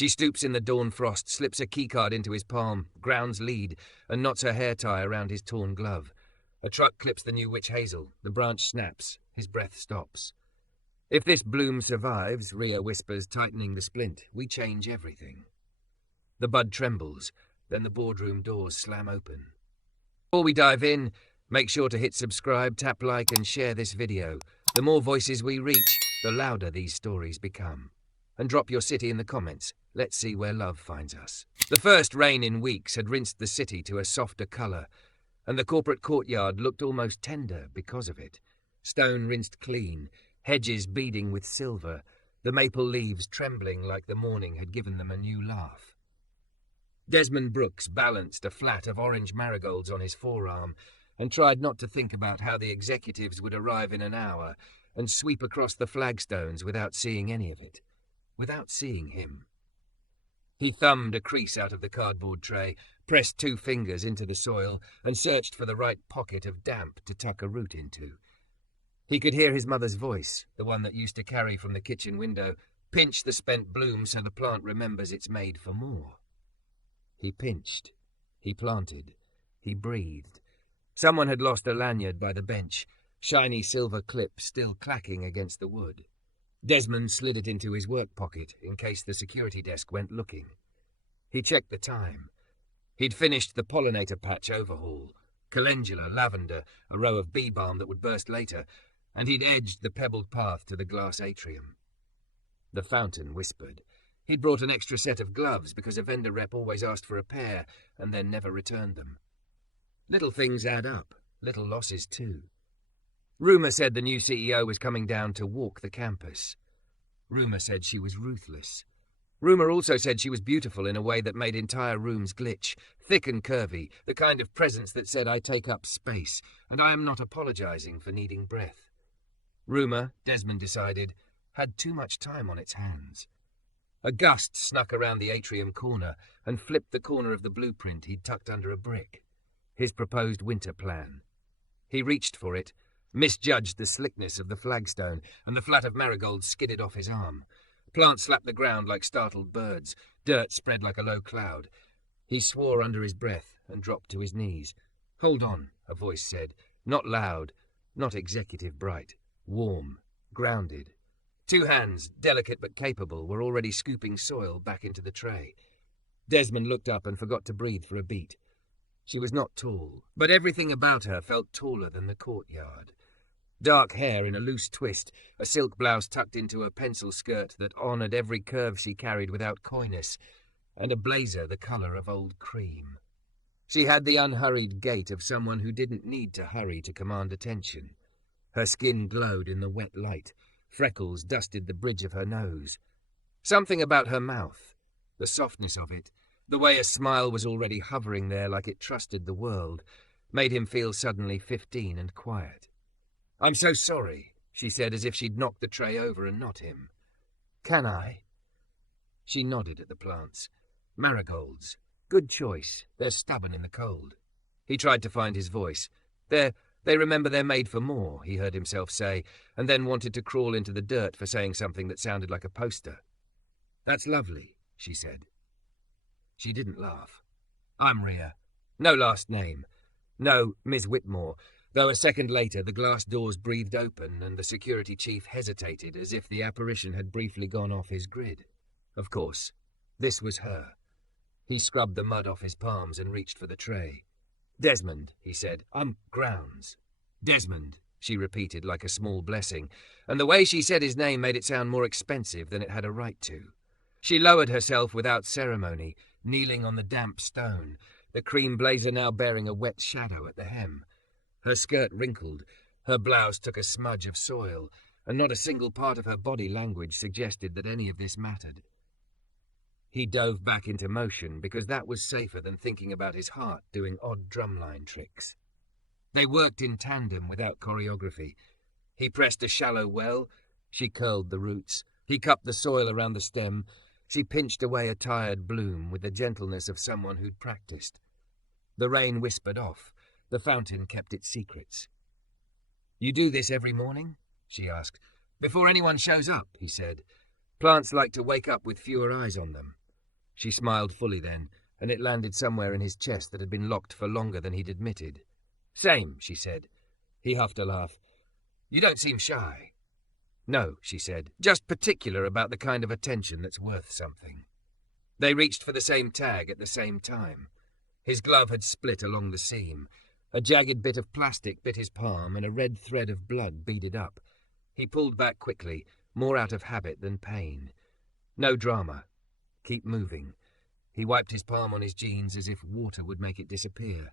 She stoops in the dawn frost, slips a keycard into his palm, grounds lead, and knots her hair tie around his torn glove. A truck clips the new witch hazel. The branch snaps. His breath stops. If this bloom survives, Rhea whispers, tightening the splint, we change everything. The bud trembles, then the boardroom doors slam open. Before we dive in, make sure to hit subscribe, tap like, and share this video. The more voices we reach, the louder these stories become. And drop your city in the comments. Let's see where love finds us. The first rain in weeks had rinsed the city to a softer colour, and the corporate courtyard looked almost tender because of it. Stone rinsed clean, hedges beading with silver, the maple leaves trembling like the morning had given them a new laugh. Desmond Brooks balanced a flat of orange marigolds on his forearm and tried not to think about how the executives would arrive in an hour and sweep across the flagstones without seeing any of it, without seeing him. He thumbed a crease out of the cardboard tray, pressed 2 fingers into the soil, and searched for the right pocket of damp to tuck a root into. He could hear his mother's voice, the one that used to carry from the kitchen window, pinch the spent bloom so the plant remembers it's made for more. He pinched. He planted. He breathed. Someone had lost a lanyard by the bench, shiny silver clip still clacking against the wood. Desmond slid it into his work pocket in case the security desk went looking. He checked the time. He'd finished the pollinator patch overhaul, calendula, lavender, a row of bee balm that would burst later, and he'd edged the pebbled path to the glass atrium. The fountain whispered. He'd brought an extra set of gloves because a vendor rep always asked for a pair and then never returned them. Little things add up, little losses too. Rumour said the new CEO was coming down to walk the campus. Rumour said she was ruthless. Rumour also said she was beautiful in a way that made entire rooms glitch, thick and curvy, the kind of presence that said I take up space, and I am not apologising for needing breath. Rumour, Desmond decided, had too much time on its hands. A gust snuck around the atrium corner and flipped the corner of the blueprint he'd tucked under a brick. His proposed winter plan. He reached for it, misjudged the slickness of the flagstone, and the flat of marigolds skidded off his arm. Plants slapped the ground like startled birds. Dirt spread like a low cloud. He swore under his breath and dropped to his knees. Hold on, a voice said. Not loud, not executive bright. Warm, grounded. 2 hands, delicate but capable, were already scooping soil back into the tray. Desmond looked up and forgot to breathe for a beat. She was not tall, but everything about her felt taller than the courtyard. Dark hair in a loose twist, a silk blouse tucked into a pencil skirt that honoured every curve she carried without coyness, and a blazer the colour of old cream. She had the unhurried gait of someone who didn't need to hurry to command attention. Her skin glowed in the wet light. Freckles dusted the bridge of her nose. Something about her mouth, the softness of it, the way a smile was already hovering there like it trusted the world, made him feel suddenly 15 and quiet. I'm so sorry, she said as if she'd knocked the tray over and not him. Can I? She nodded at the plants. Marigolds. Good choice. They're stubborn in the cold. He tried to find his voice. They remember they're made for more, he heard himself say, and then wanted to crawl into the dirt for saying something that sounded like a poster. That's lovely, she said. She didn't laugh. I'm Rhea. No last name. No, Ms. Whitmore, though a second later the glass doors breathed open and the security chief hesitated as if the apparition had briefly gone off his grid. Of course, this was her. He scrubbed the mud off his palms and reached for the tray. Desmond, he said, I'm Grounds. Desmond, she repeated like a small blessing, and the way she said his name made it sound more expensive than it had a right to. She lowered herself without ceremony, kneeling on the damp stone, the cream blazer now bearing a wet shadow at the hem. Her skirt wrinkled, her blouse took a smudge of soil, and not a single part of her body language suggested that any of this mattered. He dove back into motion because that was safer than thinking about his heart doing odd drumline tricks. They worked in tandem without choreography. He pressed a shallow well, she curled the roots. He cupped the soil around the stem. She pinched away a tired bloom with the gentleness of someone who'd practiced. The rain whispered off. The fountain kept its secrets. You do this every morning? She asked. Before anyone shows up, he said. Plants like to wake up with fewer eyes on them. She smiled fully then, and it landed somewhere in his chest that had been locked for longer than he'd admitted. "Same," she said. He huffed a laugh. "You don't seem shy." "No," she said, "just particular about the kind of attention that's worth something." They reached for the same tag at the same time. His glove had split along the seam. A jagged bit of plastic bit his palm, and a red thread of blood beaded up. He pulled back quickly, more out of habit than pain. "No drama. Keep moving." He wiped his palm on his jeans as if water would make it disappear.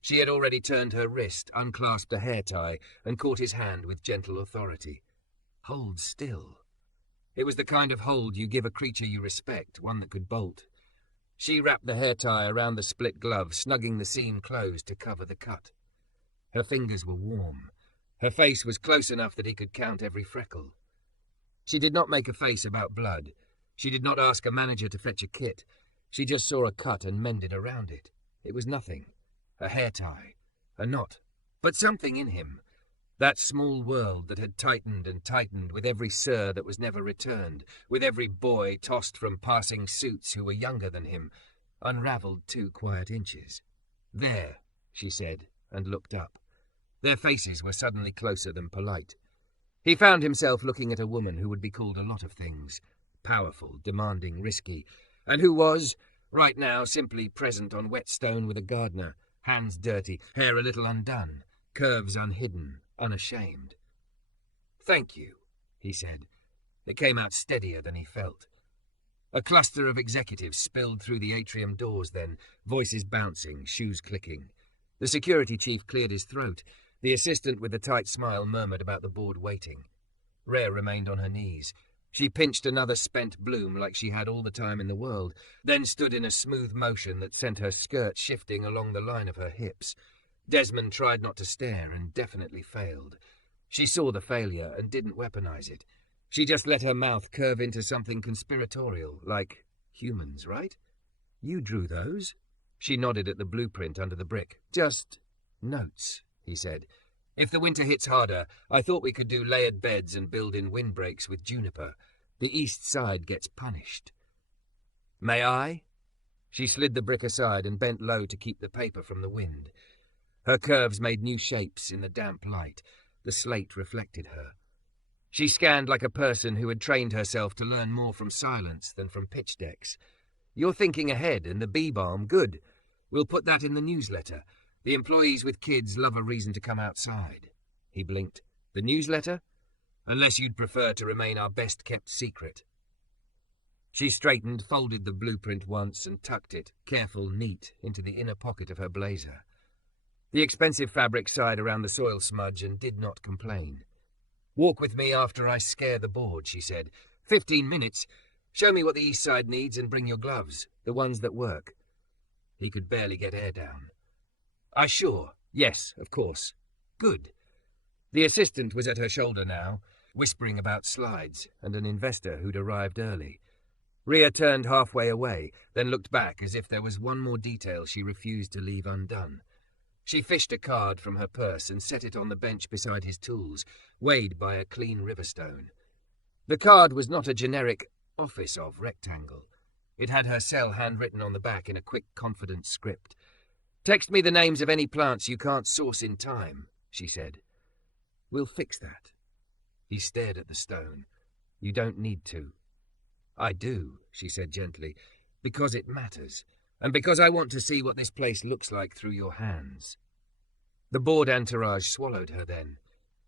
She had already turned her wrist, unclasped a hair tie, and caught his hand with gentle authority. Hold still. It was the kind of hold you give a creature you respect, one that could bolt. She wrapped the hair tie around the split glove, snugging the seam closed to cover the cut. Her fingers were warm. Her face was close enough that he could count every freckle. She did not make a face about blood. She did not ask a manager to fetch a kit. She just saw a cut and mended around it. It was nothing. A hair tie. A knot. But something in him. That small world that had tightened and tightened with every sir that was never returned, with every boy tossed from passing suits who were younger than him, unravelled 2 quiet inches. "There," she said, and looked up. Their faces were suddenly closer than polite. He found himself looking at a woman who would be called a lot of things. Powerful, demanding, risky, and who was, right now, simply present on wet stone with a gardener, hands dirty, hair a little undone, curves unhidden, unashamed. "Thank you," he said. It came out steadier than he felt. A cluster of executives spilled through the atrium doors then, voices bouncing, shoes clicking. The security chief cleared his throat. The assistant with the tight smile murmured about the board waiting. Rhea remained on her knees. She pinched another spent bloom like she had all the time in the world, then stood in a smooth motion that sent her skirt shifting along the line of her hips. Desmond tried not to stare and definitely failed. She saw the failure and didn't weaponize it. She just let her mouth curve into something conspiratorial, like humans, right? "You drew those?" She nodded at the blueprint under the brick. "Just notes," he said. "If the winter hits harder, I thought we could do layered beds and build in windbreaks with juniper. The east side gets punished." "May I?" She slid the brick aside and bent low to keep the paper from the wind. Her curves made new shapes in the damp light. The slate reflected her. She scanned like a person who had trained herself to learn more from silence than from pitch decks. "You're thinking ahead, and the bee balm, good. We'll put that in the newsletter. The employees with kids love a reason to come outside." He blinked. "The newsletter? Unless you'd prefer to remain our best-kept secret." She straightened, folded the blueprint once, and tucked it, careful, neat, into the inner pocket of her blazer. The expensive fabric sighed around the soil smudge and did not complain. "Walk with me after I scare the board," she said. 15 minutes. Show me what the east side needs and bring your gloves, the ones that work." He could barely get air down. Sure. Yes, of course." "Good." The assistant was at her shoulder now, whispering about slides and an investor who'd arrived early. Rhea turned halfway away, then looked back as if there was one more detail she refused to leave undone. She fished a card from her purse and set it on the bench beside his tools, weighed by a clean riverstone. The card was not a generic office of rectangle. It had her cell handwritten on the back in a quick, confident script. "Text me the names of any plants you can't source in time," she said. "We'll fix that." He stared at the stone. "You don't need to." "I do," she said gently, "because it matters. And because I want to see what this place looks like through your hands." The board entourage swallowed her then.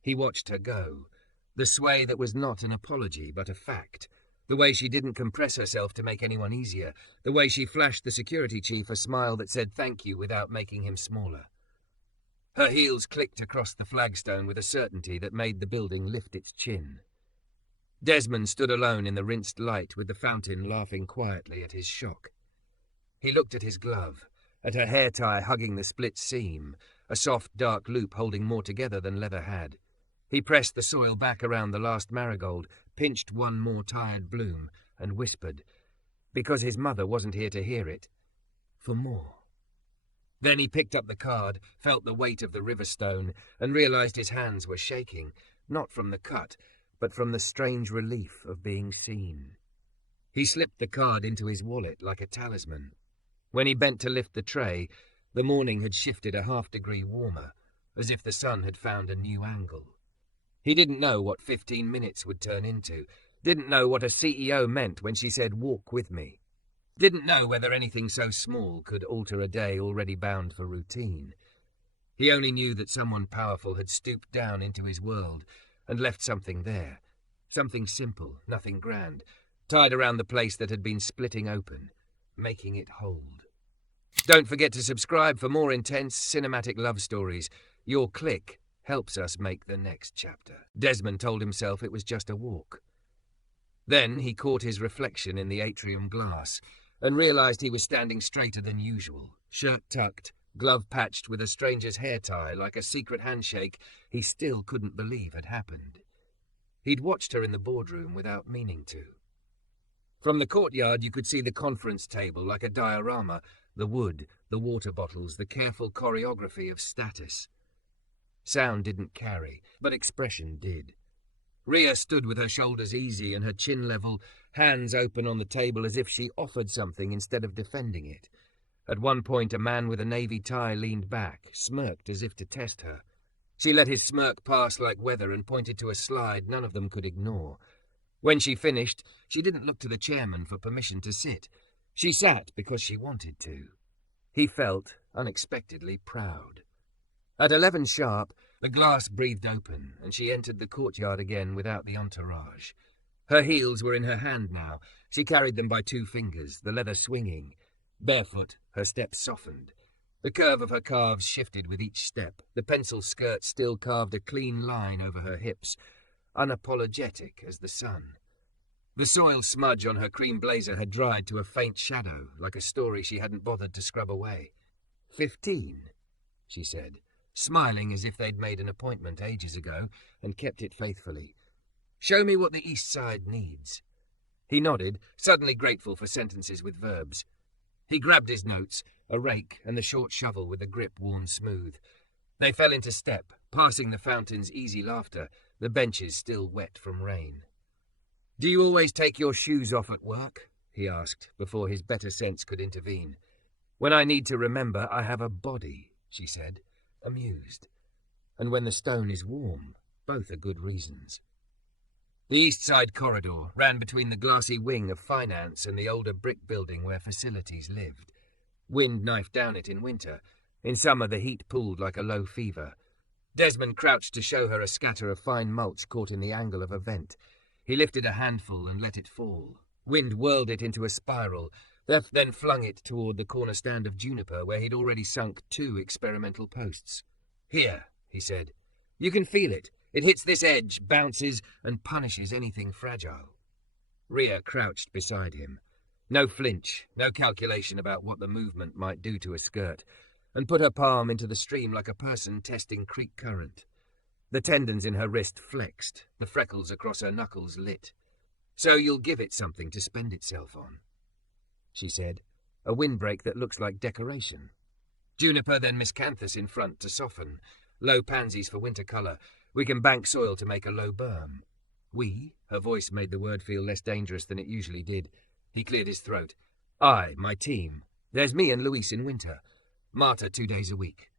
He watched her go. The sway that was not an apology but a fact. The way she didn't compress herself to make anyone easier. The way she flashed the security chief a smile that said thank you without making him smaller. Her heels clicked across the flagstone with a certainty that made the building lift its chin. Desmond stood alone in the rinsed light with the fountain laughing quietly at his shock. He looked at his glove, at her hair tie hugging the split seam, a soft dark loop holding more together than leather had. He pressed the soil back around the last marigold, pinched one more tired bloom, and whispered, because his mother wasn't here to hear it, "For more." Then he picked up the card, felt the weight of the riverstone, and realized his hands were shaking, not from the cut, but from the strange relief of being seen. He slipped the card into his wallet like a talisman. When he bent to lift the tray, the morning had shifted a half-degree warmer, as if the sun had found a new angle. He didn't know what 15 minutes would turn into, didn't know what a CEO meant when she said, "Walk with me." Didn't know whether anything so small could alter a day already bound for routine. He only knew that someone powerful had stooped down into his world and left something there. Something simple, nothing grand, tied around the place that had been splitting open, making it hold. Don't forget to subscribe for more intense cinematic love stories. Your click helps us make the next chapter. Desmond told himself it was just a walk. Then he caught his reflection in the atrium glass and realized he was standing straighter than usual, shirt tucked, glove patched with a stranger's hair tie like a secret handshake he still couldn't believe had happened. He'd watched her in the boardroom without meaning to. From the courtyard you could see the conference table like a diorama, the wood, the water bottles, the careful choreography of status. Sound didn't carry, but expression did. Rhea stood with her shoulders easy and her chin level, hands open on the table as if she offered something instead of defending it. At one point a man with a navy tie leaned back, smirked as if to test her. She let his smirk pass like weather and pointed to a slide none of them could ignore. When she finished, she didn't look to the chairman for permission to sit. She sat because she wanted to. He felt unexpectedly proud. At 11 sharp, the glass breathed open, and she entered the courtyard again without the entourage. Her heels were in her hand now. She carried them by 2 fingers, the leather swinging. Barefoot, her steps softened. The curve of her calves shifted with each step. The pencil skirt still carved a clean line over her hips, unapologetic as the sun. The soil smudge on her cream blazer had dried to a faint shadow, like a story she hadn't bothered to scrub away. 15, she said, smiling as if they'd made an appointment ages ago and kept it faithfully. Show me what the East Side needs. He nodded, suddenly grateful for sentences with verbs. He grabbed his notes, a rake and the short shovel with the grip worn smooth. They fell into step, passing the fountain's easy laughter, the benches still wet from rain. "Do you always take your shoes off at work?" he asked, before his better sense could intervene. "When I need to remember I have a body," she said, amused. "And when the stone is warm, both are good reasons." The East Side corridor ran between the glassy wing of finance and the older brick building where facilities lived. Wind knifed down it in winter. In summer the heat pooled like a low fever. Desmond crouched to show her a scatter of fine mulch caught in the angle of a vent. He lifted a handful and let it fall. Wind whirled it into a spiral, then flung it toward the corner stand of juniper where he'd already sunk 2 experimental posts. "Here," he said. "You can feel it. It hits this edge, bounces, and punishes anything fragile." Rhea crouched beside him. No flinch, no calculation about what the movement might do to a skirt, and put her palm into the stream like a person testing creek current. The tendons in her wrist flexed, the freckles across her knuckles lit. "So you'll give it something to spend itself on," she said, "a windbreak that looks like decoration. Juniper, then miscanthus in front to soften. Low pansies for winter colour. We can bank soil to make a low berm." "We?" Her voice made the word feel less dangerous than it usually did. He cleared his throat. "I, my team. There's me and Luis in winter. Marta 2 days a week."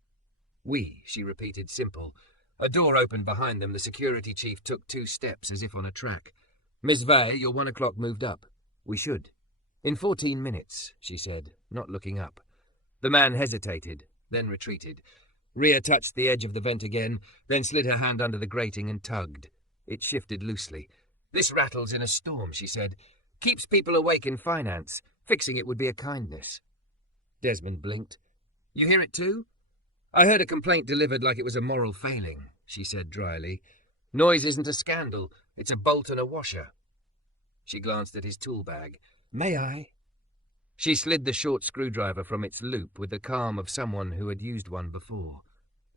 "We," she repeated, simple. A door opened behind them. The security chief took 2 steps as if on a track. "Miss Vale, your 1 o'clock moved up. We should." "In 14 minutes, she said, not looking up. The man hesitated, then retreated. Rhea touched the edge of the vent again, then slid her hand under the grating and tugged. It shifted loosely. "This rattles in a storm," she said. "Keeps people awake in finance. Fixing it would be a kindness." Desmond blinked. "You hear it too?" "I heard a complaint delivered like it was a moral failing," she said dryly. "Noise isn't a scandal. It's a bolt and a washer." She glanced at his tool bag. "May I?" She slid the short screwdriver from its loop with the calm of someone who had used one before.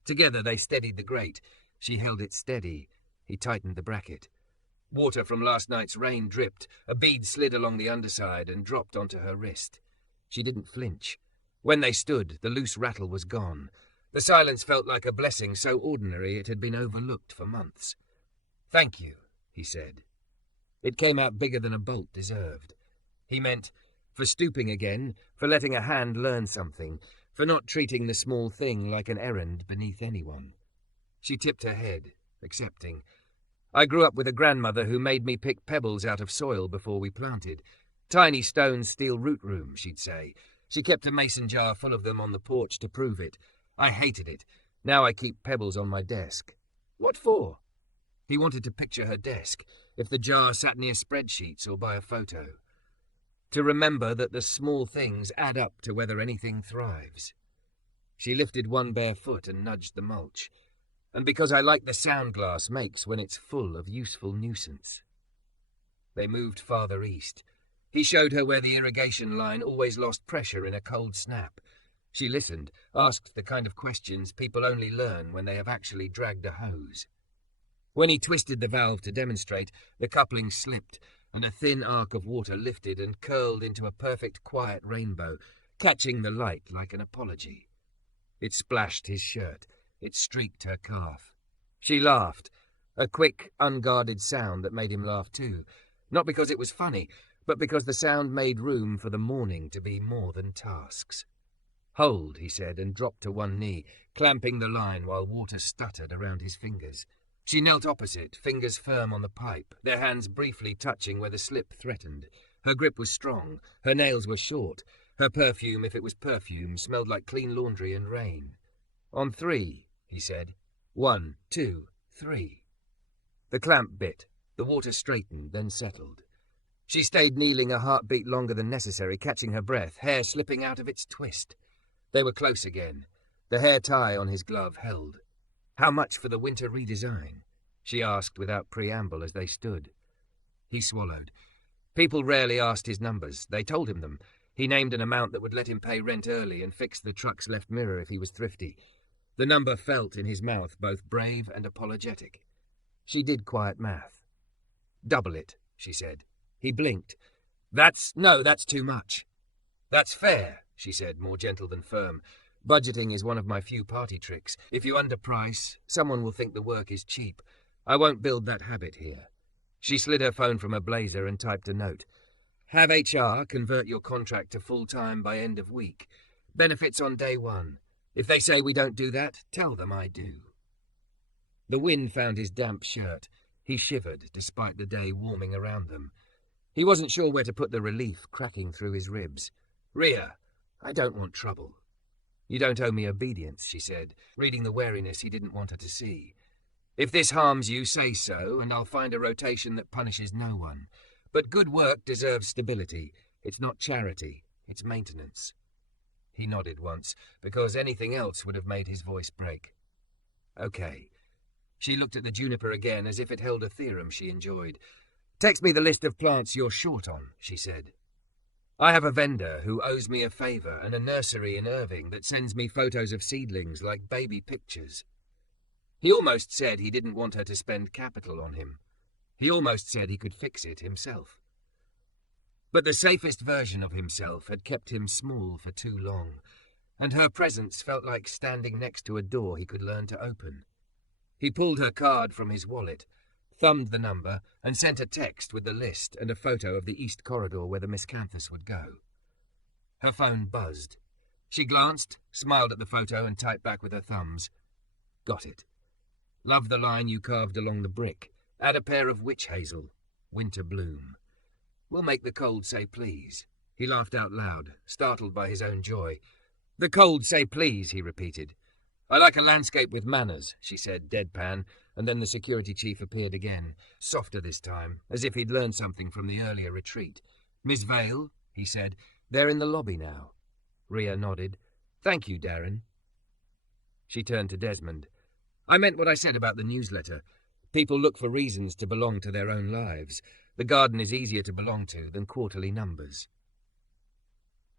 Together they steadied the grate. She held it steady. He tightened the bracket. Water from last night's rain dripped. A bead slid along the underside and dropped onto her wrist. She didn't flinch. When they stood, the loose rattle was gone. The silence felt like a blessing so ordinary it had been overlooked for months. "Thank you," he said. It came out bigger than a bolt deserved. He meant for stooping again, for letting a hand learn something, for not treating the small thing like an errand beneath anyone. She tipped her head, accepting. I grew up with a grandmother who made me pick pebbles out of soil before we planted. Tiny stones steal root room, she'd say. She kept a mason jar full of them on the porch to prove it. I hated it. Now I keep pebbles on my desk. What for? He wanted to picture her desk, if the jar sat near spreadsheets or by a photo. To remember that the small things add up to whether anything thrives. She lifted one bare foot and nudged the mulch. And because I like the sound glass makes when it's full of useful nuisance. They moved farther east. He showed her where the irrigation line always lost pressure in a cold snap. She listened, asked the kind of questions people only learn when they have actually dragged a hose. When he twisted the valve to demonstrate, the coupling slipped, and a thin arc of water lifted and curled into a perfect quiet rainbow, catching the light like an apology. It splashed his shirt. It streaked her calf. She laughed, a quick, unguarded sound that made him laugh too, not because it was funny, but because the sound made room for the morning to be more than tasks. Hold, he said, and dropped to one knee, clamping the line while water stuttered around his fingers. She knelt opposite, fingers firm on the pipe, their hands briefly touching where the slip threatened. Her grip was strong, her nails were short, her perfume, if it was perfume, smelled like clean laundry and rain. On 3, he said. 1, 2, 3. The clamp bit. The water straightened, then settled. She stayed kneeling a heartbeat longer than necessary, catching her breath, hair slipping out of its twist. They were close again. The hair tie on his glove held. How much for the winter redesign? She asked without preamble as they stood. He swallowed. People rarely asked his numbers. They told him them. He named an amount that would let him pay rent early and fix the truck's left mirror if he was thrifty. The number felt in his mouth, both brave and apologetic. She did quiet math. Double it, she said. He blinked. That's too much. That's fair, she said, more gentle than firm. Budgeting is one of my few party tricks. If you underprice, someone will think the work is cheap. I won't build that habit here. She slid her phone from her blazer and typed a note. Have HR convert your contract to full-time by end of week. Benefits on day 1. If they say we don't do that, tell them I do. The wind found his damp shirt. He shivered, despite the day warming around them. He wasn't sure where to put the relief cracking through his ribs. Rhea, I don't want trouble. You don't owe me obedience, she said, reading the wariness he didn't want her to see. If this harms you, say so, and I'll find a rotation that punishes no one. But good work deserves stability. It's not charity, it's maintenance. He nodded once, because anything else would have made his voice break. Okay. She looked at the juniper again as if it held a theorem she enjoyed. Text me the list of plants you're short on, she said. I have a vendor who owes me a favour and a nursery in Irving that sends me photos of seedlings like baby pictures. He almost said he didn't want her to spend capital on him. He almost said he could fix it himself. But the safest version of himself had kept him small for too long, and her presence felt like standing next to a door he could learn to open. He pulled her card from his wallet, thumbed the number, and sent a text with the list and a photo of the east corridor where the miscanthus would go. Her phone buzzed. She glanced, smiled at the photo, and typed back with her thumbs. Got it. Love the line you carved along the brick. Add a pair of witch hazel. Winter bloom. We'll make the cold say please. He laughed out loud, startled by his own joy. The cold say please, he repeated. I like a landscape with manners, she said, deadpan, and then the security chief appeared again, softer this time, as if he'd learned something from the earlier retreat. Miss Vale, he said, they're in the lobby now. Rhea nodded. Thank you, Darren. She turned to Desmond. I meant what I said about the newsletter. People look for reasons to belong to their own lives. The garden is easier to belong to than quarterly numbers.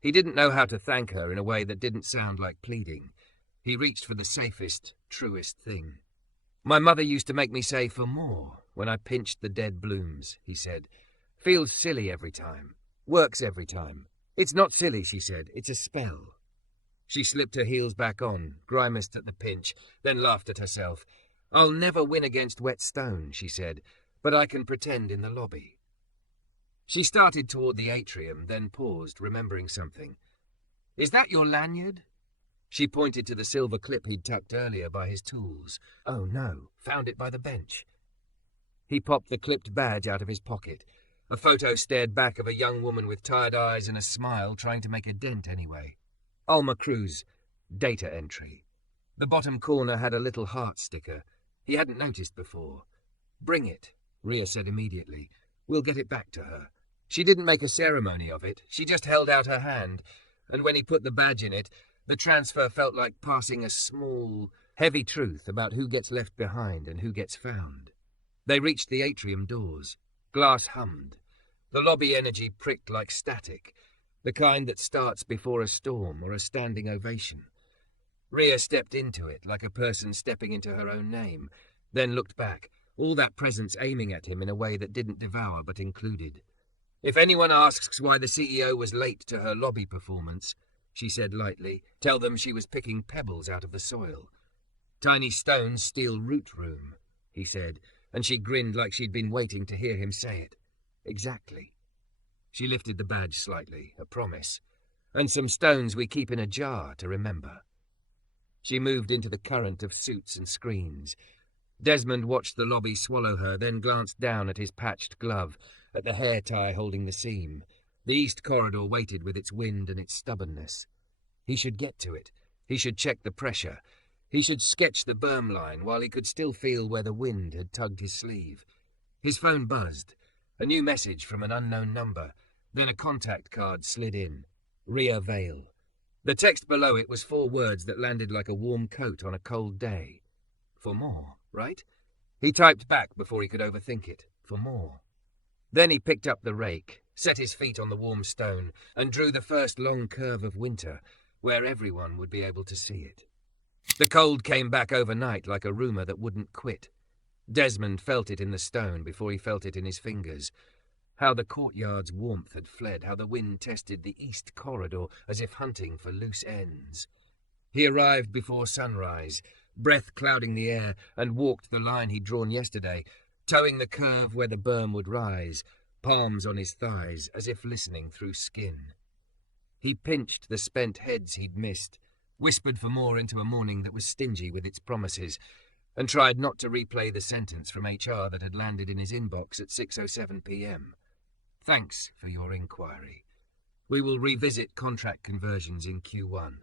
He didn't know how to thank her in a way that didn't sound like pleading. He reached for the safest, truest thing. My mother used to make me say for more when I pinched the dead blooms, he said. Feels silly every time. Works every time. It's not silly, she said. It's a spell. She slipped her heels back on, grimaced at the pinch, then laughed at herself. I'll never win against wet stone, she said, but I can pretend in the lobby. She started toward the atrium, then paused, remembering something. "Is that your lanyard?" She pointed to the silver clip he'd tucked earlier by his tools. Oh no, found it by the bench. He popped the clipped badge out of his pocket. A photo stared back of a young woman with tired eyes and a smile, trying to make a dent anyway. Alma Cruz, data entry. The bottom corner had a little heart sticker. He hadn't noticed before. "Bring it," Rhea said immediately. "We'll get it back to her." She didn't make a ceremony of it. She just held out her hand, and when he put the badge in it, the transfer felt like passing a small, heavy truth about who gets left behind and who gets found. They reached the atrium doors. Glass hummed. The lobby energy pricked like static, the kind that starts before a storm or a standing ovation. Rhea stepped into it like a person stepping into her own name, then looked back, all that presence aiming at him in a way that didn't devour but included. "If anyone asks why the CEO was late to her lobby performance," she said lightly, "tell them she was picking pebbles out of the soil." "Tiny stones steal root room," he said, and she grinned like she'd been waiting to hear him say it. "Exactly." She lifted the badge slightly, a promise. "And some stones we keep in a jar to remember." She moved into the current of suits and screens. Desmond watched the lobby swallow her, then glanced down at his patched glove, at the hair tie holding the seam. The east corridor waited with its wind and its stubbornness. He should get to it. He should check the pressure. He should sketch the berm line while he could still feel where the wind had tugged his sleeve. His phone buzzed. A new message from an unknown number. Then a contact card slid in. Rhea Vale. The text below it was 4 words that landed like a warm coat on a cold day. For more, right? He typed back before he could overthink it. For more. Then he picked up the rake, set his feet on the warm stone, and drew the first long curve of winter, where everyone would be able to see it. The cold came back overnight like a rumour that wouldn't quit. Desmond felt it in the stone before he felt it in his fingers. How the courtyard's warmth had fled, how the wind tested the east corridor as if hunting for loose ends. He arrived before sunrise, breath clouding the air, and walked the line he'd drawn yesterday, towing the curve where the berm would rise, palms on his thighs, as if listening through skin. He pinched the spent heads he'd missed, whispered for more into a morning that was stingy with its promises, and tried not to replay the sentence from HR that had landed in his inbox at 6:07 p.m. "Thanks for your inquiry. We will revisit contract conversions in Q1.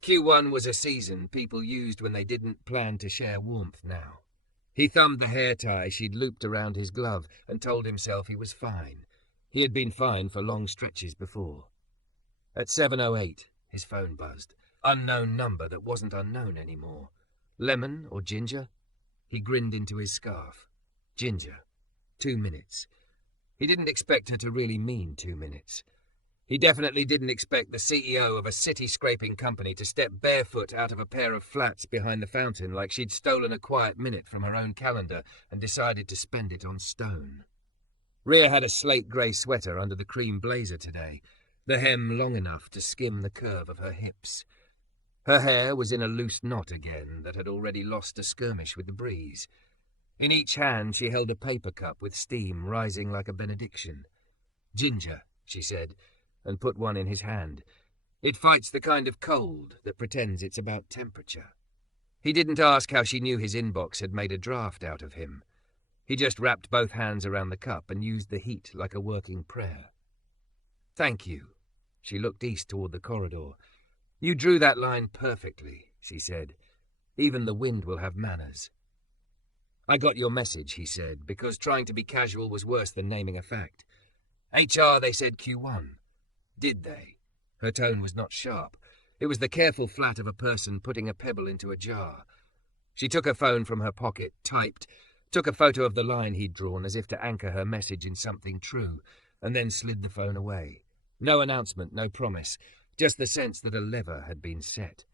Q1 was a season people used when they didn't plan to share warmth now." He thumbed the hair tie she'd looped around his glove and told himself he was fine. He had been fine for long stretches before. At 7:08, his phone buzzed. Unknown number that wasn't unknown anymore. Lemon or ginger? He grinned into his scarf. Ginger. 2 minutes. He didn't expect her to really mean 2 minutes. He definitely didn't expect the CEO of a city-scraping company to step barefoot out of a pair of flats behind the fountain like she'd stolen a quiet minute from her own calendar and decided to spend it on stone. Rhea had a slate-grey sweater under the cream blazer today, the hem long enough to skim the curve of her hips. Her hair was in a loose knot again that had already lost a skirmish with the breeze. In each hand she held a paper cup with steam rising like a benediction. "Ginger," she said, and put one in his hand. "It fights the kind of cold that pretends it's about temperature." He didn't ask how she knew his inbox had made a draft out of him. He just wrapped both hands around the cup and used the heat like a working prayer. "Thank you." She looked east toward the corridor. "You drew that line perfectly," she said. "Even the wind will have manners." "I got your message," he said, because trying to be casual was worse than naming a fact. "HR, they said Q1. Did they?" Her tone was not sharp. It was the careful flat of a person putting a pebble into a jar. She took her phone from her pocket, typed, took a photo of the line he'd drawn as if to anchor her message in something true, and then slid the phone away. No announcement, no promise, just the sense that a lever had been set.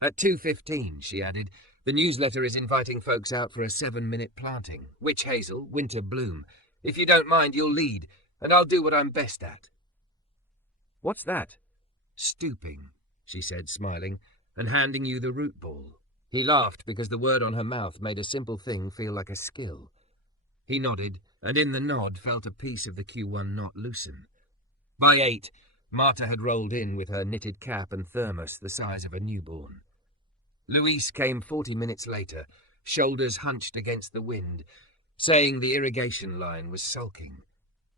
"At 2:15, she added, "the newsletter is inviting folks out for a 7-minute planting. Witch hazel, winter bloom. If you don't mind, you'll lead, and I'll do what I'm best at." "What's that?" "Stooping," she said, smiling, "and handing you the root ball." He laughed because the word on her mouth made a simple thing feel like a skill. He nodded, and in the nod felt a piece of the Q1 knot loosen. By 8, Marta had rolled in with her knitted cap and thermos the size of a newborn. Louise came 40 minutes later, shoulders hunched against the wind, saying the irrigation line was sulking.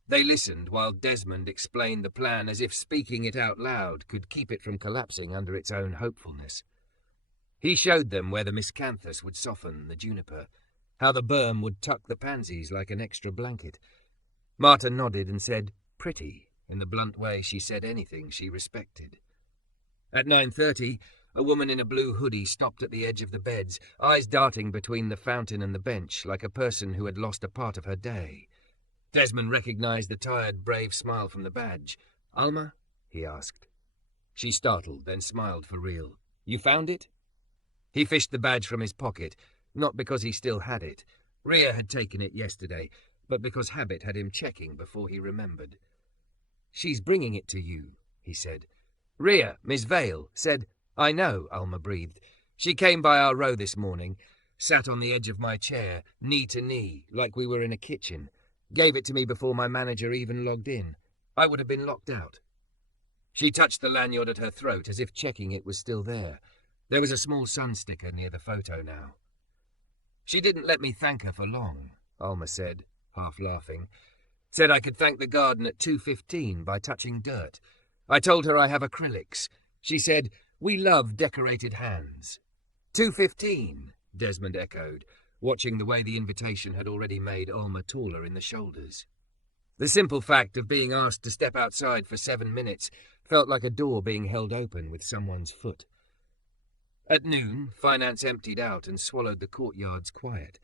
They listened while Desmond explained the plan as if speaking it out loud could keep it from collapsing under its own hopefulness. He showed them where the miscanthus would soften the juniper, how the berm would tuck the pansies like an extra blanket. Marta nodded and said, "Pretty," in the blunt way she said anything she respected. At 9:30, a woman in a blue hoodie stopped at the edge of the beds, eyes darting between the fountain and the bench like a person who had lost a part of her day. Desmond recognized the tired, brave smile from the badge. "Alma?" he asked. She startled, then smiled for real. "You found it?" He fished the badge from his pocket, not because he still had it. Rhea had taken it yesterday, but because habit had him checking before he remembered. "She's bringing it to you," he said. "Rhea, Miss Vale, said—" "I know," Alma breathed. "She came by our row this morning, sat on the edge of my chair, knee to knee, like we were in a kitchen. Gave it to me before my manager even logged in. I would have been locked out." She touched the lanyard at her throat as if checking it was still there. There was a small sun sticker near the photo now. "She didn't let me thank her for long," Alma said, half laughing. "Said I could thank the garden at 2:15 by touching dirt. I told her I have acrylics. She said, 'We love decorated hands.'" 2:15, Desmond echoed, watching the way the invitation had already made Alma taller in the shoulders. The simple fact of being asked to step outside for 7 minutes felt like a door being held open with someone's foot. At noon, finance emptied out and swallowed the courtyard's quiet.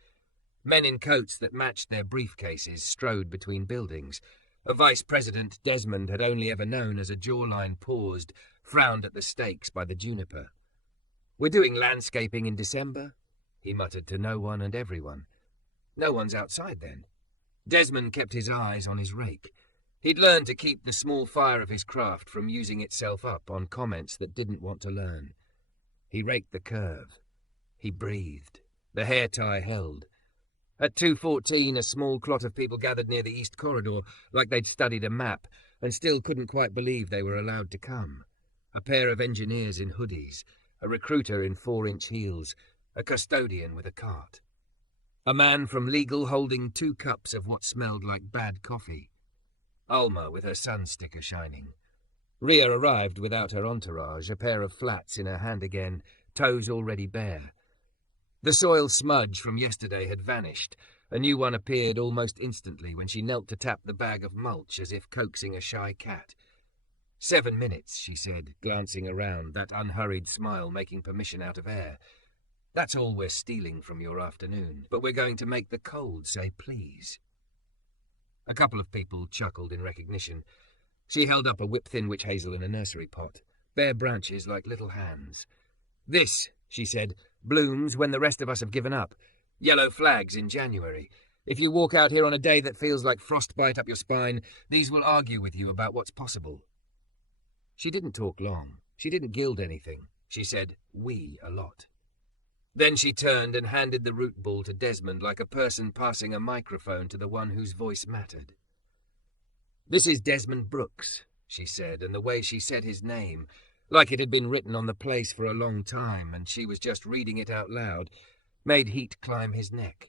Men in coats that matched their briefcases strode between buildings. A vice president Desmond had only ever known as a jawline paused, frowned at the stakes by the juniper. "We're doing landscaping in December," he muttered to no one and everyone. "No one's outside then." Desmond kept his eyes on his rake. He'd learned to keep the small fire of his craft from using itself up on comments that didn't want to learn. He raked the curve. He breathed. The hair tie held. At 2:14, a small clot of people gathered near the east corridor, like they'd studied a map, and still couldn't quite believe they were allowed to come. A pair of engineers in hoodies, a recruiter in 4-inch heels, a custodian with a cart. A man from legal holding 2 cups of what smelled like bad coffee. Alma with her sun sticker shining. Rhea arrived without her entourage, a pair of flats in her hand again, toes already bare. The soil smudge from yesterday had vanished. A new one appeared almost instantly when she knelt to tap the bag of mulch as if coaxing a shy cat. 7 minutes, she said, glancing around, that unhurried smile making permission out of air. "That's all we're stealing from your afternoon, but we're going to make the cold say please." A couple of people chuckled in recognition. She held up a whip-thin witch hazel in a nursery pot, bare branches like little hands. "This," she said, "blooms when the rest of us have given up. Yellow flags in January. If you walk out here on a day that feels like frostbite up your spine, these will argue with you about what's possible." She didn't talk long. She didn't gild anything. She said "we" a lot. Then she turned and handed the root ball to Desmond like a person passing a microphone to the one whose voice mattered. "This is Desmond Brooks," she said, and the way she said his name, like it had been written on the place for a long time and she was just reading it out loud, made heat climb his neck.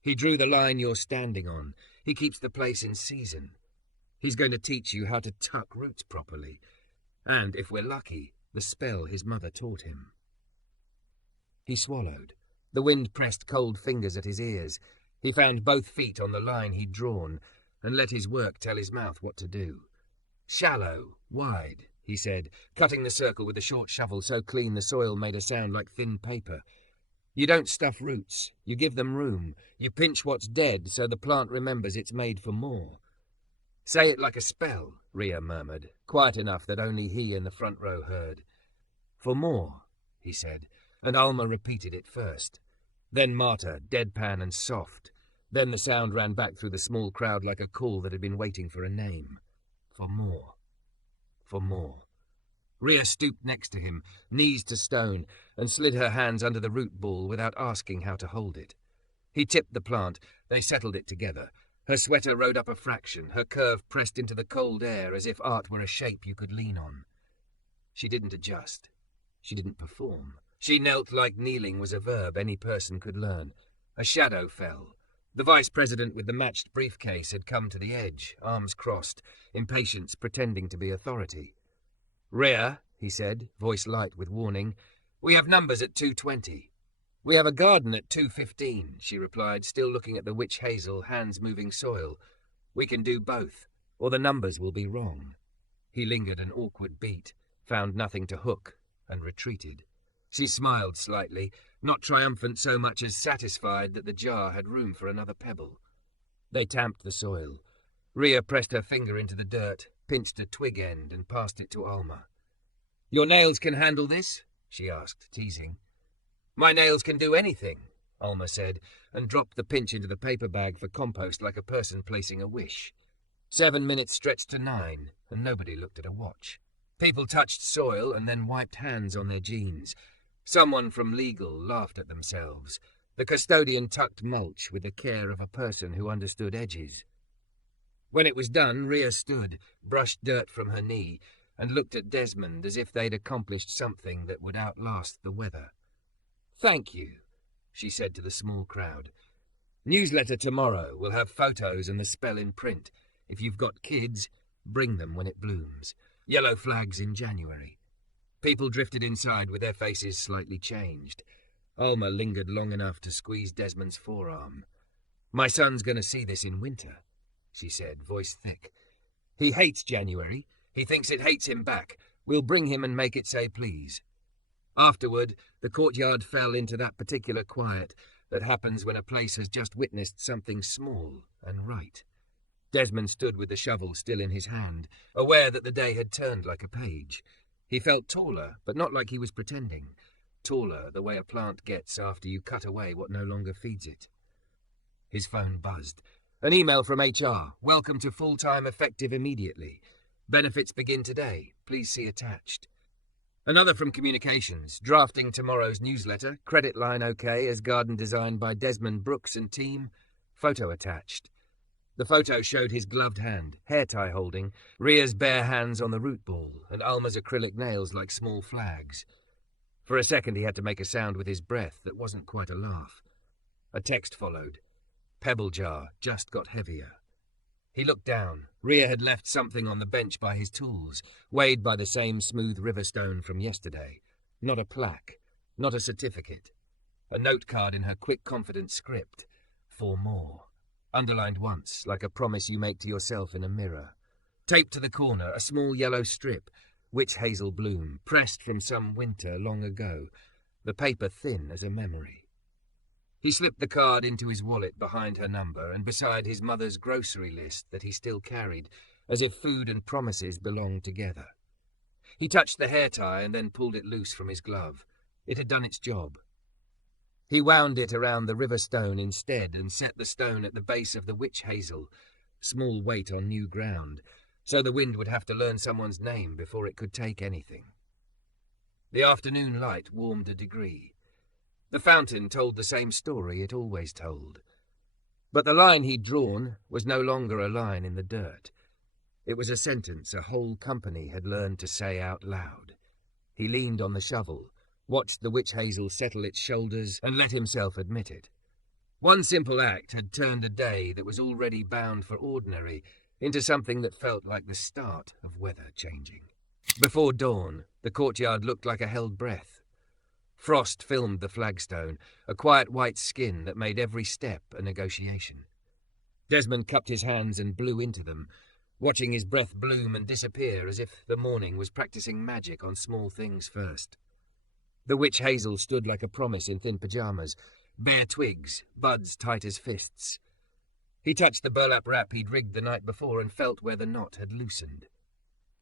"He drew the line you're standing on. He keeps the place in season. He's going to teach you how to tuck roots properly. And, if we're lucky, the spell his mother taught him." He swallowed. The wind pressed cold fingers at his ears. He found both feet on the line he'd drawn and let his work tell his mouth what to do. "Shallow, wide," he said, cutting the circle with a short shovel so clean the soil made a sound like thin paper. "You don't stuff roots. You give them room. You pinch what's dead so the plant remembers it's made for more." "Say it like a spell," Rhea murmured, quiet enough that only he in the front row heard. "For more," he said, and Alma repeated it first. Then Marta, deadpan and soft. Then the sound ran back through the small crowd like a call that had been waiting for a name. For more. For more. Rhea stooped next to him, knees to stone, and slid her hands under the root ball without asking how to hold it. He tipped the plant, They settled it together. Her sweater rode up a fraction, her curve pressed into the cold air as if art were a shape you could lean on. She didn't adjust. She didn't perform. She knelt like kneeling was a verb any person could learn. A shadow fell. The vice president with the matched briefcase had come to the edge, arms crossed, impatience pretending to be authority. "Rhea," he said, voice light with warning, "we have numbers at 2:20. "We have a garden at 2:15, she replied, still looking at the witch hazel, hands moving soil. "We can do both, or the numbers will be wrong." He lingered an awkward beat, found nothing to hook, and retreated. She smiled slightly, not triumphant so much as satisfied that the jar had room for another pebble. They tamped the soil. Rhea pressed her finger into the dirt, pinched a twig end, and passed it to Alma. "Your nails can handle this?" she asked, teasing. "My nails can do anything," Alma said, and dropped the pinch into the paper bag for compost like a person placing a wish. 7 minutes stretched to 9, and nobody looked at a watch. People touched soil and then wiped hands on their jeans. Someone from legal laughed at themselves. The custodian tucked mulch with the care of a person who understood edges. When it was done, Rhea stood, brushed dirt from her knee, and looked at Desmond as if they'd accomplished something that would outlast the weather. "Thank you," she said to the small crowd. "Newsletter tomorrow will have photos and the spell in print. If you've got kids, bring them when it blooms. Yellow flags in January." People drifted inside with their faces slightly changed. Alma lingered long enough to squeeze Desmond's forearm. "My son's going to see this in winter," she said, voice thick. "He hates January. He thinks it hates him back. We'll bring him and make it say please." Afterward, the courtyard fell into that particular quiet that happens when a place has just witnessed something small and right. Desmond stood with the shovel still in his hand, aware that the day had turned like a page. He felt taller, but not like he was pretending. Taller the way a plant gets after you cut away what no longer feeds it. His phone buzzed. "An email from HR. Welcome to full-time effective immediately. Benefits begin today. Please see attached." Another from communications. Drafting tomorrow's newsletter. Credit line okay as garden designed by Desmond Brooks and team. Photo attached. The photo showed his gloved hand, hair tie holding, Rhea's bare hands on the root ball, and Alma's acrylic nails like small flags. For a second he had to make a sound with his breath that wasn't quite a laugh. A text followed. "Pebble jar, just got heavier." He looked down. Rhea had left something on the bench by his tools, weighed by the same smooth river stone from yesterday. Not a plaque, not a certificate. A note card in her quick, confident script. "For more." Underlined once, like a promise you make to yourself in a mirror. Taped to the corner, a small yellow strip, witch hazel bloom, pressed from some winter long ago, the paper thin as a memory. He slipped the card into his wallet behind her number and beside his mother's grocery list that he still carried, as if food and promises belonged together. He touched the hair tie and then pulled it loose from his glove. It had done its job. He wound it around the river stone instead and set the stone at the base of the witch hazel, small weight on new ground, so the wind would have to learn someone's name before it could take anything. The afternoon light warmed a degree. The fountain told the same story it always told. But the line he'd drawn was no longer a line in the dirt. It was a sentence a whole company had learned to say out loud. He leaned on the shovel, watched the witch hazel settle its shoulders, and let himself admit it. One simple act had turned a day that was already bound for ordinary into something that felt like the start of weather changing. Before dawn, the courtyard looked like a held breath. Frost filmed the flagstone, a quiet white skin that made every step a negotiation. Desmond cupped his hands and blew into them, watching his breath bloom and disappear as if the morning was practicing magic on small things first. The witch hazel stood like a promise in thin pajamas, bare twigs, buds tight as fists. He touched the burlap wrap he'd rigged the night before and felt where the knot had loosened.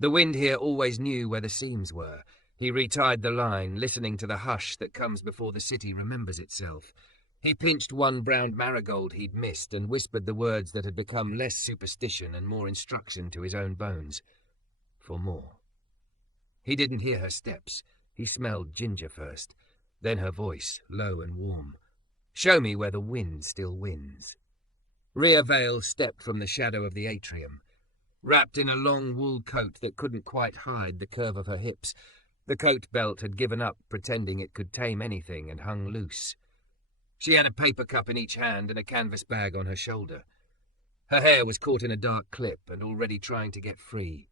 The wind here always knew where the seams were. He retied the line, listening to the hush that comes before the city remembers itself. He pinched one brown marigold he'd missed and whispered the words that had become less superstition and more instruction to his own bones. For more. He didn't hear her steps. He smelled ginger first, then her voice, low and warm. "Show me where the wind still wins." Rhea Vale stepped from the shadow of the atrium. Wrapped in a long wool coat that couldn't quite hide the curve of her hips, the coat belt had given up pretending it could tame anything and hung loose. She had a paper cup in each hand and a canvas bag on her shoulder. Her hair was caught in a dark clip and already trying to get free.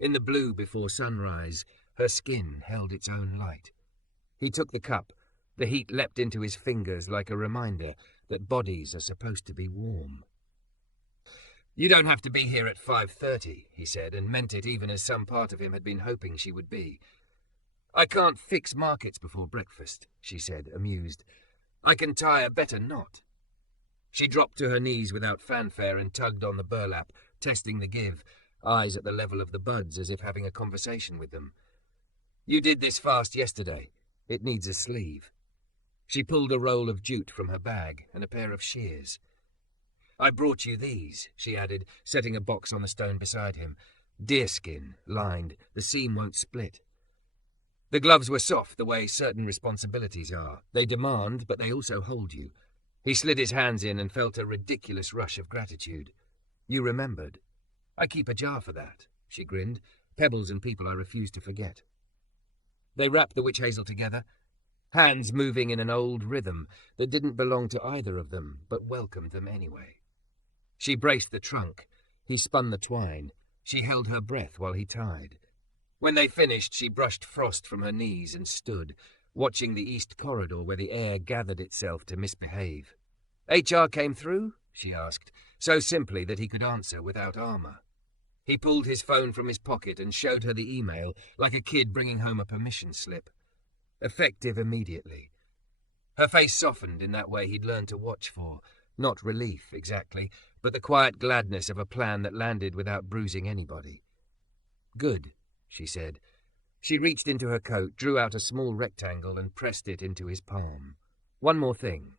In the blue before sunrise, her skin held its own light. He took the cup. The heat leapt into his fingers like a reminder that bodies are supposed to be warm. "You don't have to be here at 5:30, he said, and meant it even as some part of him had been hoping she would be. "I can't fix markets before breakfast," she said, amused. "I can tie a better knot." She dropped to her knees without fanfare and tugged on the burlap, testing the give, eyes at the level of the buds as if having a conversation with them. "You did this fast yesterday. It needs a sleeve." She pulled a roll of jute from her bag and a pair of shears. "I brought you these," she added, setting a box on the stone beside him. "Deerskin, lined. The seam won't split." The gloves were soft the way certain responsibilities are. They demand, but they also hold you. He slid his hands in and felt a ridiculous rush of gratitude. "You remembered." "I keep a jar for that," she grinned. "Pebbles and people I refuse to forget." They wrapped the witch hazel together, hands moving in an old rhythm that didn't belong to either of them, but welcomed them anyway. She braced the trunk. He spun the twine. She held her breath while he tied. When they finished, she brushed frost from her knees and stood, watching the east corridor where the air gathered itself to misbehave. "HR came through?" she asked, so simply that he could answer without armor. He pulled his phone from his pocket and showed her the email, like a kid bringing home a permission slip. Effective immediately. Her face softened in that way he'd learned to watch for. Not relief, exactly, but the quiet gladness of a plan that landed without bruising anybody. "Good," she said. She reached into her coat, drew out a small rectangle and pressed it into his palm. "One more thing."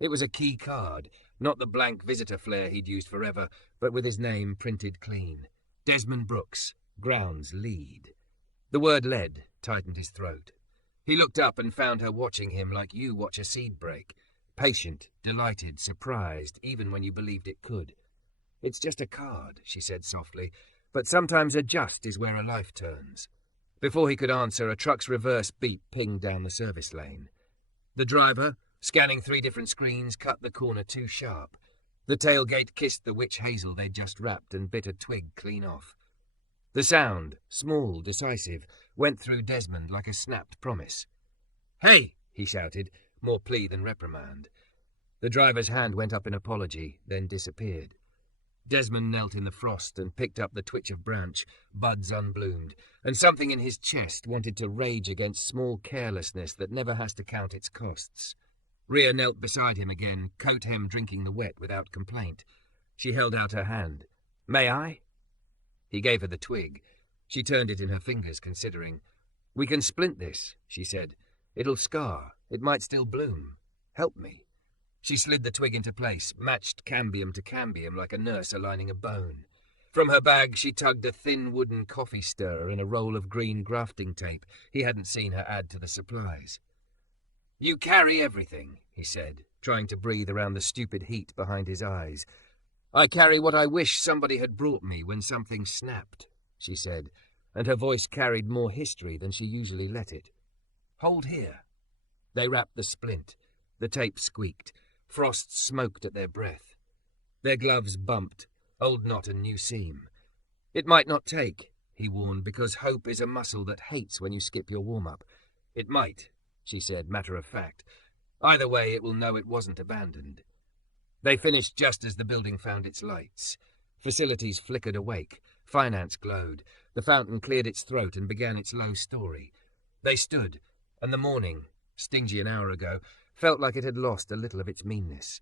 It was a key card, not the blank visitor flare he'd used forever, but with his name printed clean. Desmond Brooks, grounds lead. The word lead tightened his throat. He looked up and found her watching him like you watch a seed break. Patient, delighted, surprised, even when you believed it could. "It's just a card," she said softly, "but sometimes a just is where a life turns." Before he could answer, a truck's reverse beep pinged down the service lane. The driver, scanning 3 different screens, cut the corner too sharp. The tailgate kissed the witch hazel they'd just wrapped and bit a twig clean off. The sound, small, decisive, went through Desmond like a snapped promise. "Hey!" he shouted, more plea than reprimand. The driver's hand went up in apology, then disappeared. Desmond knelt in the frost and picked up the twitch of branch, buds unbloomed, and something in his chest wanted to rage against small carelessness that never has to count its costs. Rhea knelt beside him again, coat hem drinking the wet without complaint. She held out her hand. "May I?" He gave her the twig. She turned it in her fingers, considering. "We can splint this," she said. "It'll scar. It might still bloom. Help me." She slid the twig into place, matched cambium to cambium like a nurse aligning a bone. From her bag she tugged a thin wooden coffee stirrer and a roll of green grafting tape he hadn't seen her add to the supplies. "You carry everything," he said, trying to breathe around the stupid heat behind his eyes. "I carry what I wish somebody had brought me when something snapped," she said, and her voice carried more history than she usually let it. "Hold here." They wrapped the splint. The tape squeaked. Frost smoked at their breath. Their gloves bumped, old knot and new seam. "It might not take," he warned, "because hope is a muscle that hates when you skip your warm-up." "It might," she said, matter of fact. "Either way, it will know it wasn't abandoned." They finished just as the building found its lights. Facilities flickered awake. Finance glowed. The fountain cleared its throat and began its low story. They stood, and the morning, stingy an hour ago, felt like it had lost a little of its meanness.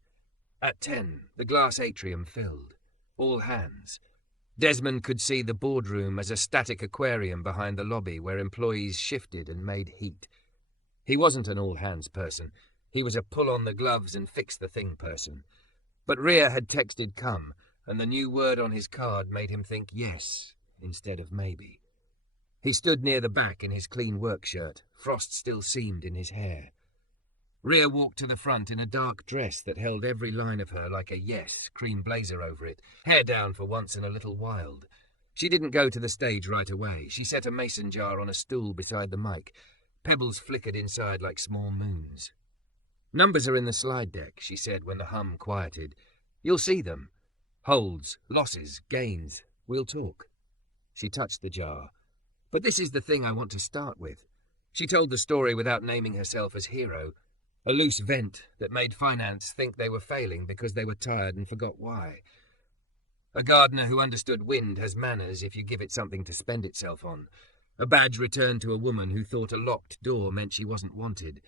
At 10, the glass atrium filled. All hands. Desmond could see the boardroom as a static aquarium behind the lobby where employees shifted and made heat. He wasn't an all-hands person. He was a pull-on-the-gloves-and-fix-the-thing person. But Rhea had texted come, and the new word on his card made him think yes instead of maybe. He stood near the back in his clean work shirt. Frost still seamed in his hair. Rhea walked to the front in a dark dress that held every line of her like a yes, cream blazer over it, hair down for once and a little wild. She didn't go to the stage right away. She set a mason jar on a stool beside the mic. Pebbles flickered inside like small moons. "Numbers are in the slide deck," she said when the hum quieted. "You'll see them. Holds, losses, gains. We'll talk." She touched the jar. "But this is the thing I want to start with." She told the story without naming herself as hero, a loose vent that made finance think they were failing because they were tired and forgot why. A gardener who understood wind has manners if you give it something to spend itself on. A badge returned to a woman who thought a locked door meant she wasn't wanted.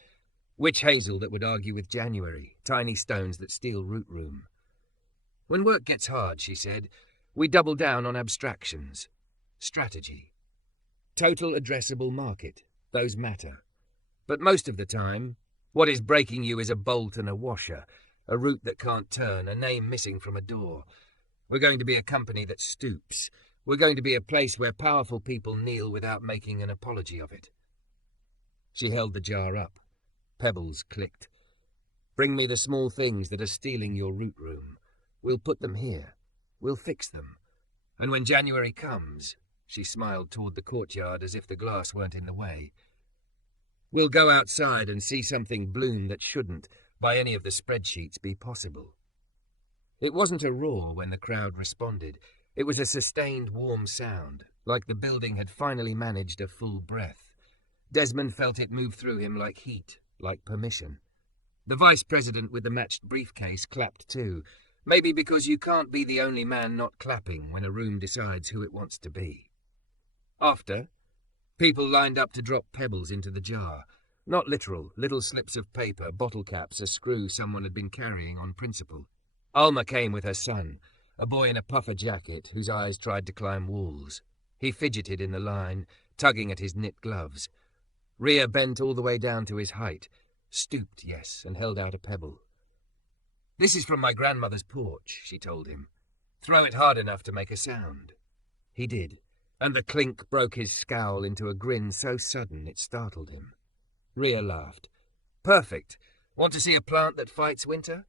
Witch hazel that would argue with January, tiny stones that steal root room. "When work gets hard," she said, "we double down on abstractions. Strategy. Total addressable market. Those matter. But most of the time, what is breaking you is a bolt and a washer, a route that can't turn, a name missing from a door. We're going to be a company that stoops. We're going to be a place where powerful people kneel without making an apology of it." She held the jar up. Pebbles clicked. "Bring me the small things that are stealing your root room. We'll put them here. We'll fix them. And when January comes," she smiled toward the courtyard as if the glass weren't in the way, "we'll go outside and see something bloom that shouldn't, by any of the spreadsheets, be possible." It wasn't a roar when the crowd responded. It was a sustained, warm sound, like the building had finally managed a full breath. Desmond felt it move through him like heat, like permission. The vice president with the matched briefcase clapped too, maybe because you can't be the only man not clapping when a room decides who it wants to be. After, people lined up to drop pebbles into the jar. Not literal, little slips of paper, bottle caps, a screw someone had been carrying on principle. Alma came with her son, a boy in a puffer jacket whose eyes tried to climb walls. He fidgeted in the line, tugging at his knit gloves. Rhea bent all the way down to his height, stooped, yes, and held out a pebble. "This is from my grandmother's porch," she told him. "Throw it hard enough to make a sound." He did, and the clink broke his scowl into a grin so sudden it startled him. Rhea laughed. "Perfect. Want to see a plant that fights winter?"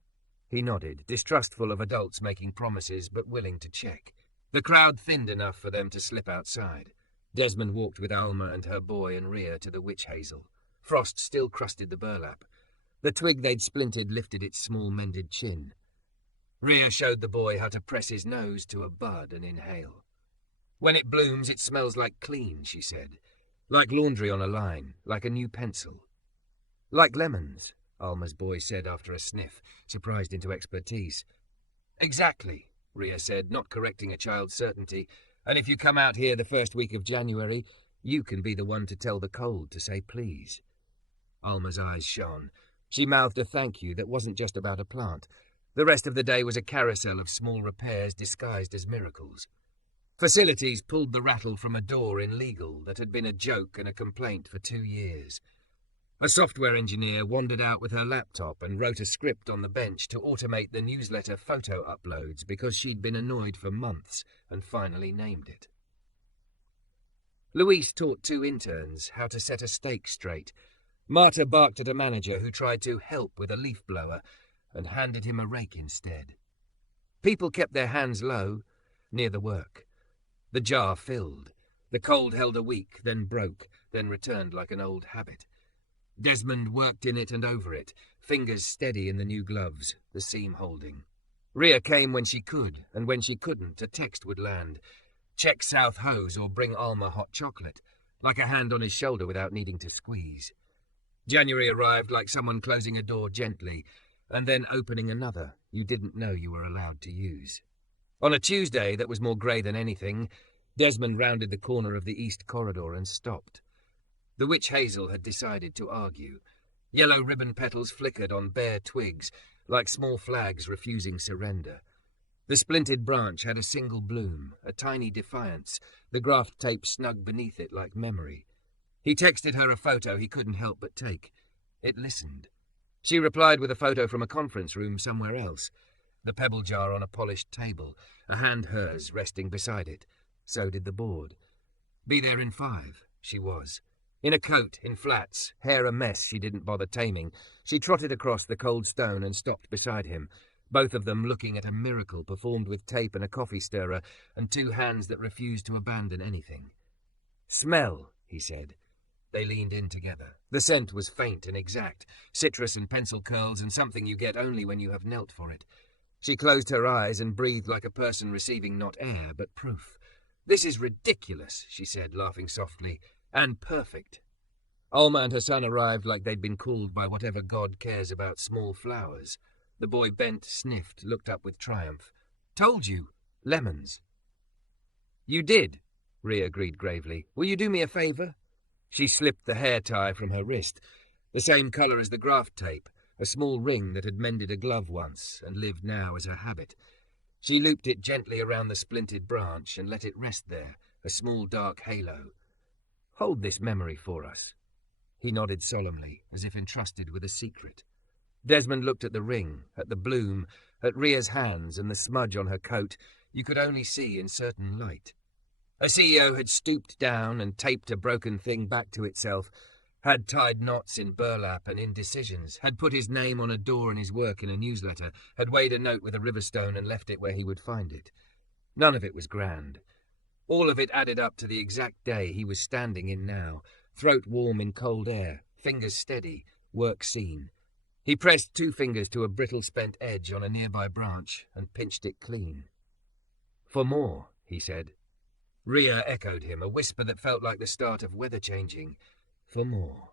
He nodded, distrustful of adults making promises but willing to check. The crowd thinned enough for them to slip outside. Desmond walked with Alma and her boy and Rhea to the witch hazel. Frost still crusted the burlap. The twig they'd splinted lifted its small mended chin. Rhea showed the boy how to press his nose to a bud and inhale. "When it blooms, it smells like clean," she said. "Like laundry on a line, like a new pencil." "Like lemons," Alma's boy said after a sniff, surprised into expertise. "Exactly," Rhea said, not correcting a child's certainty. "And if you come out here the first week of January, you can be the one to tell the cold to say please." Alma's eyes shone. She mouthed a thank you that wasn't just about a plant. The rest of the day was a carousel of small repairs disguised as miracles. Facilities pulled the rattle from a door in legal that had been a joke and a complaint for 2 years. A software engineer wandered out with her laptop and wrote a script on the bench to automate the newsletter photo uploads because she'd been annoyed for months and finally named it. Louise taught 2 interns how to set a stake straight. Marta barked at a manager who tried to help with a leaf blower and handed him a rake instead. People kept their hands low, near the work. The jar filled. The cold held a week, then broke, then returned like an old habit. Desmond worked in it and over it, fingers steady in the new gloves, the seam holding. Rhea came when she could, and when she couldn't, a text would land. Check South Hose or bring Alma hot chocolate, like a hand on his shoulder without needing to squeeze. January arrived like someone closing a door gently, and then opening another you didn't know you were allowed to use. On a Tuesday that was more grey than anything, Desmond rounded the corner of the east corridor and stopped. The witch hazel had decided to argue. Yellow ribbon petals flickered on bare twigs, like small flags refusing surrender. The splinted branch had a single bloom, a tiny defiance, the graft tape snug beneath it like memory. He texted her a photo he couldn't help but take. It listened. She replied with a photo from a conference room somewhere else. The pebble jar on a polished table, a hand hers resting beside it. So did the board. Be there in 5, she was. In a coat, in flats, hair a mess she didn't bother taming, she trotted across the cold stone and stopped beside him, both of them looking at a miracle performed with tape and a coffee stirrer and two hands that refused to abandon anything. "Smell," he said. They leaned in together. The scent was faint and exact, citrus and pencil curls and something you get only when you have knelt for it. She closed her eyes and breathed like a person receiving not air, but proof. "This is ridiculous," she said, laughing softly, "and perfect." Alma and her son arrived like they'd been called by whatever god cares about small flowers. The boy bent, sniffed, looked up with triumph. "Told you. Lemons." "You did," Rhea agreed gravely. "Will you do me a favour?" She slipped the hair tie from her wrist, the same colour as the graft tape, a small ring that had mended a glove once and lived now as her habit. She looped it gently around the splinted branch and let it rest there, a small dark halo. "Hold this memory for us." He nodded solemnly, as if entrusted with a secret. Desmond looked at the ring, at the bloom, at Rhea's hands and the smudge on her coat you could only see in certain light. A CEO had stooped down and taped a broken thing back to itself, had tied knots in burlap and indecisions, had put his name on a door and his work in a newsletter, had weighed a note with a riverstone and left it where he would find it. None of it was grand. All of it added up to the exact day he was standing in now, throat warm in cold air, fingers steady, work seen. He pressed two fingers to a brittle spent edge on a nearby branch and pinched it clean. "For more," he said. Rhea echoed him, a whisper that felt like the start of weather changing. "For more."